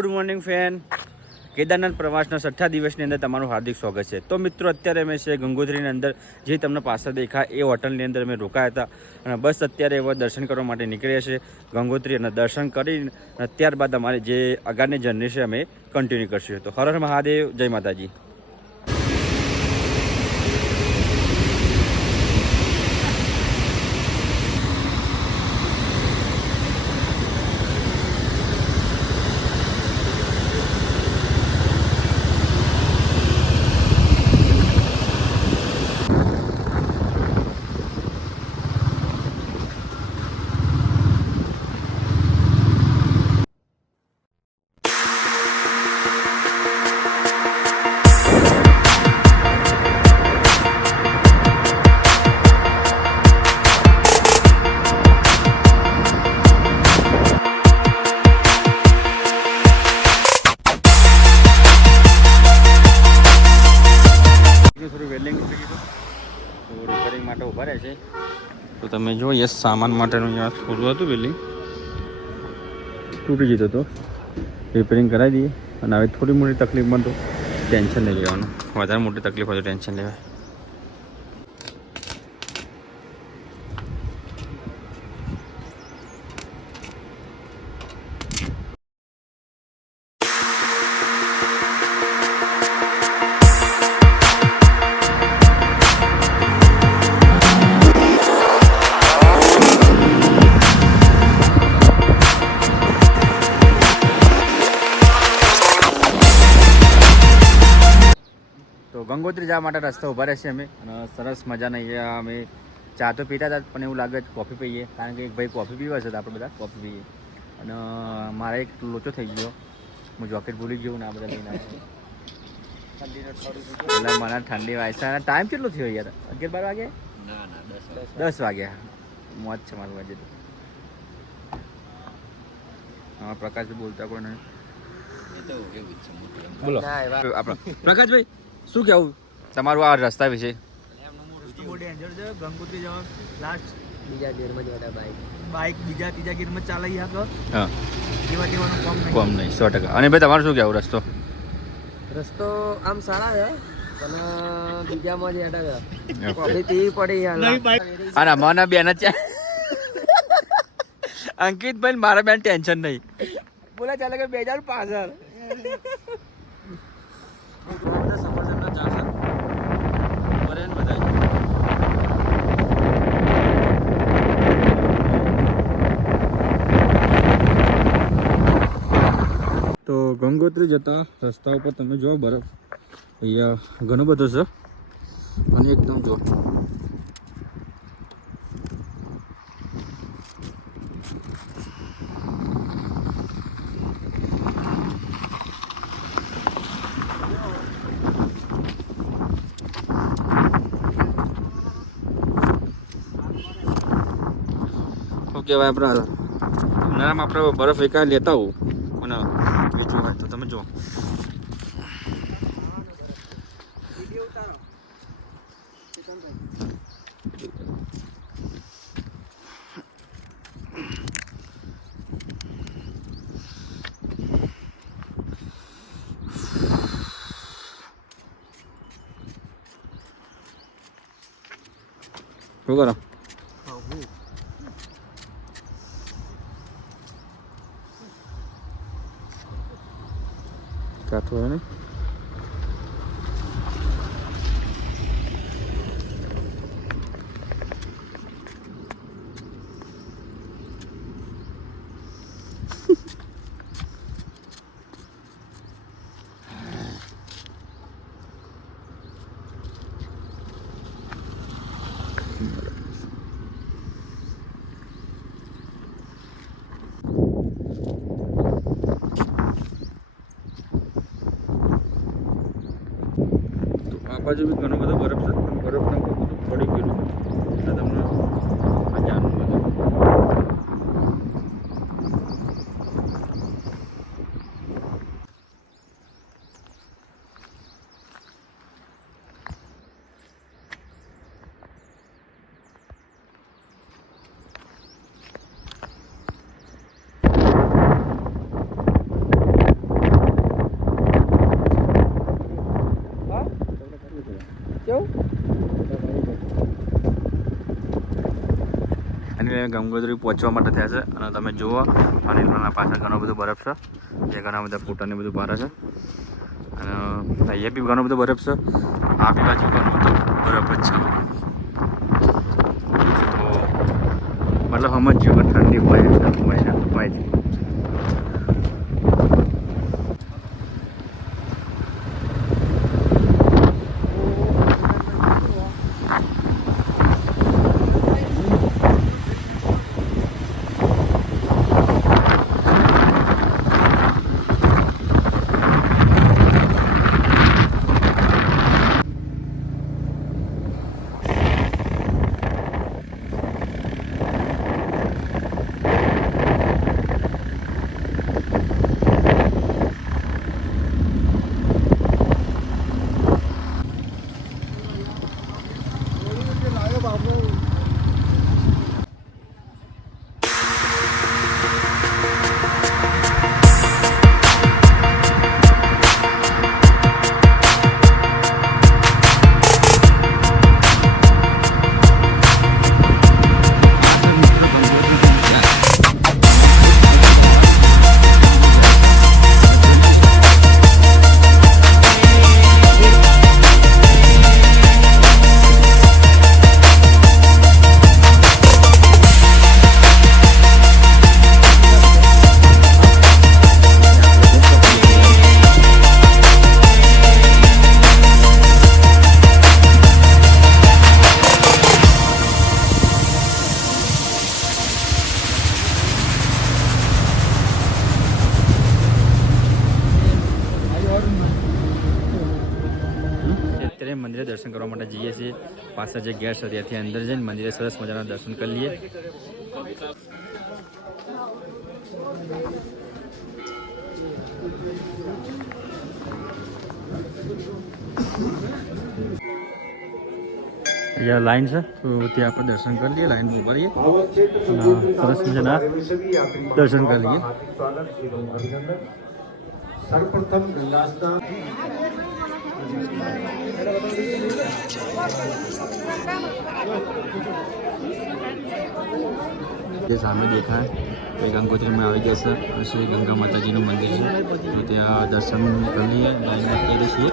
Good morning fan. Kedarnath પ્રવાસના 6થા દિવસની અંદર તમારું હાર્દિક સ્વાગત છે. તો મિત્રો, અત્યારે અમે છે ગંગોત્રીની અંદર, જે તમને પાછળ દેખાય એ હોટલની અંદર અમે રોકાયા હતા અને બસ અત્યારે એવા દર્શન કરવા માટે નીકળ્યા છે ગંગોત્રી, અને દર્શન કરીને ત્યારબાદ અમારી જે આગળની જર્ની છે અમે કન્ટિન્યુ કરશું. તો હર હર મહાદેવ, જય માતાજી. રિપેરિંગ માટે ઉભા રહે છે. તો તમે જો યસ સામાન માટેનું અહીંયા થોડું હતું, બિલ્ડિંગ તૂટી જતો હતો, રિપેરિંગ કરાવી દઈએ. અને હવે થોડી મોટી તકલીફમાં તો ટેન્શન નહીં લેવાનું, વધારે મોટી તકલીફ હોય તો ટેન્શન લેવાય. તો ગંગોત્રી જવા માટે રસ્તા ઉભા રહેશે અમે, અને સરસ મજાના અહીંયા અમે ચા તો પીતા હતા, પણ એવું લાગે છે કોફી પીએ, કારણ કે એક ભાઈ કોફી પીવા છે તો આપણે બધા કોફી પીએ. અને મારે એક લોચો થઈ ગયો, હું જોકેટ ભૂલી ગયો ને આ બધા લઈને આવ્યો. એટલે મને ઠંડી વાય છે. અને ટાઈમ કેટલો થયો યાર? 11-12 વાગે? ના 10 વાગ્યા. મોજ છે મારું વાજે તો. હા, પ્રકાશભાઈ બોલતા કોઈ નહીં. બોલો આપણે પ્રકાશભાઈ, શું કહેવું તમારું આ રસ્તા વિશે? બહુ ડેન્જર છે. ગંગોત્રી જવા લાસ્ટ બીજા ગેરમાં જતા બાઇક બીજા ત્રીજા ગેરમાં ચાલી શકો. હા, જેવા તેવાનું કોમ નહીં 100%. અને ભાઈ તમારું શું કહેવું? રસ્તો આમ સારા છે, પણ બીજામાં જ હેડા છે. કોફી પીવી પડે યાર. અને મને બેન જ અંકિતભાઈ, મારા બેન ટેન્શન નહીં બોલા ચાલે કે 2005 તો ગંગોત્રી જતા રસ્તા ઉપર તમે જો બરફ અહીંયા ઘણો બધો છે, અને એકદમ જો કહેવાય આપણે ઉનાળામાં આપણે બરફ એકા લેતા હોઉં, અને બીજું હોય તો તમે જો શું કરો? કાઠું હોય ને આ બાજુ બી ઘણો બધો બરફ છે, બરફના બધું પડી ગયેલું છે. તમને આ જાણવું બધું ફાઇનલી ગંગોત્રી પહોંચવા માટે થયા છે અને તમે જુઓ અનિલના પાછળ ઘણો બધો બરફ છે, જે ઘણા બધા ફોટાને બધું ભારે છે અને અહીંયા બી ઘણો બધો બરફ છે, આ બી બાજુ ઘણો બધો બરફ જ છે. તો મતલબ સમજ્યો કે ઠંડી હોય જ. મંદિરે દર્શન કરવા માટે જઈએ છીએ. પાછળ જે ગેટ છે ત્યાંથી અંદર જઈને મંદિરે સરસ મજાના દર્શન કરી લઈએ. અહીંયા લાઈન છે તો ત્યાં આપણે દર્શન કરી લઈએ, લાઈન ઉભા રહીએ, સરસ મજાના દર્શન કરી લઈએ. સર્વપ્રથમ ગંગાસ્નાન જે સામે દેખાય એ ગંગોત્રીમાં આવી ગયા છે, શ્રી ગંગા માતાજીનું મંદિર છે, તો ત્યાં દર્શન કરી લઈએ. લાઈનમાં અત્યારે છીએ.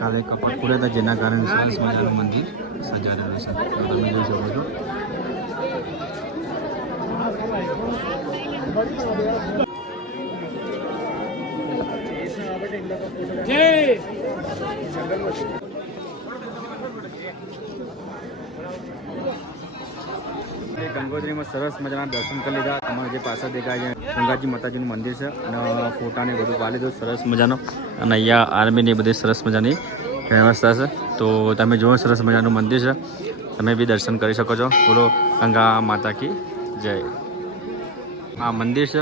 કાલે કપાટ ખુલ્યા હતા જેના કારણે સરસ મજાનું મંદિર સજાવેલું છે, તો તમે જોઈ શકો છો. ગંગોત્રીમાં સરસ મજાના દર્શન કરી લીધા. તમારે જે પાછળ દેખાય છે ગંગાજી માતાજીનું મંદિર છે અને ફોટાને બધું પાડી લીધું સરસ મજાનો. અને અહીંયા આર્મીની બધી સરસ મજાની વ્યવસ્થા છે, તો તમે જુઓ સરસ મજાનું મંદિર છે, તમે બી દર્શન કરી શકો છો. બોલો ગંગા માતા કી જય. આ મંદિર છે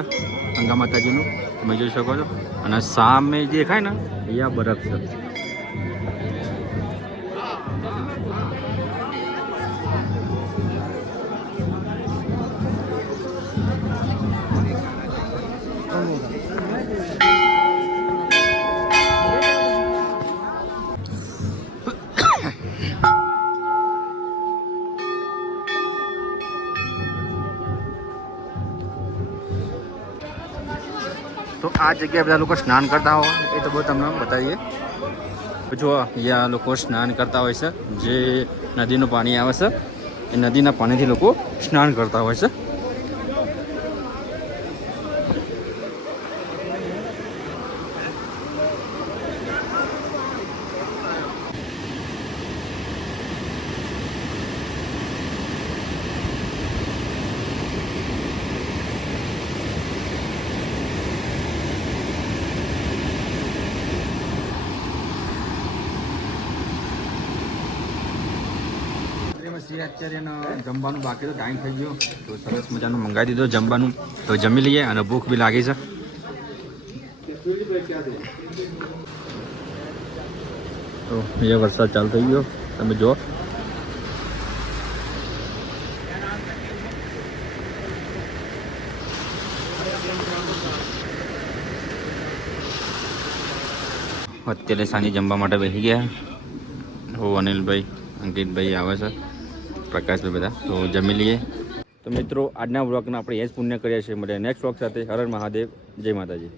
ગંગા માતાજીનું, તમે જોઈ શકો છો. અને સામે જે દેખાય ને અહીંયા બરફ છે. તો આ જગ્યાએ બધા લોકો સ્નાન કરતા હોય એ તો બહુ તમને બતાવીએ. જો અહીંયા લોકો સ્નાન કરતા હોય છે, જે નદીનું પાણી આવે છે એ નદીના પાણીથી લોકો સ્નાન કરતા હોય છે. અત્યારે જમવાનું બાકી તો ટાઈમ થઈ ગયો, તો સરસ મજાનું મંગાવી દીધો જમવાનું, તો જમી લઈએ. અને ભૂખ બી લાગી છે. તો એ વરસાદ ચાલુ થઈ ગયો, તમે જો. અત્યારે સાંજે જમવા માટે બેસી ગયા. હો અનિલભાઈ અંકિતભાઈ આવે છે, પ્રકાશભાઈ બધા. તો જમી લઈએ. તો મિત્રો આજના વ્લોગને આપણે એ જ પુણ્ય કરીએ છીએ. મળે નેક્સ્ટ વ્લોગ સાથે. હર હર મહાદેવ, જય માતાજી.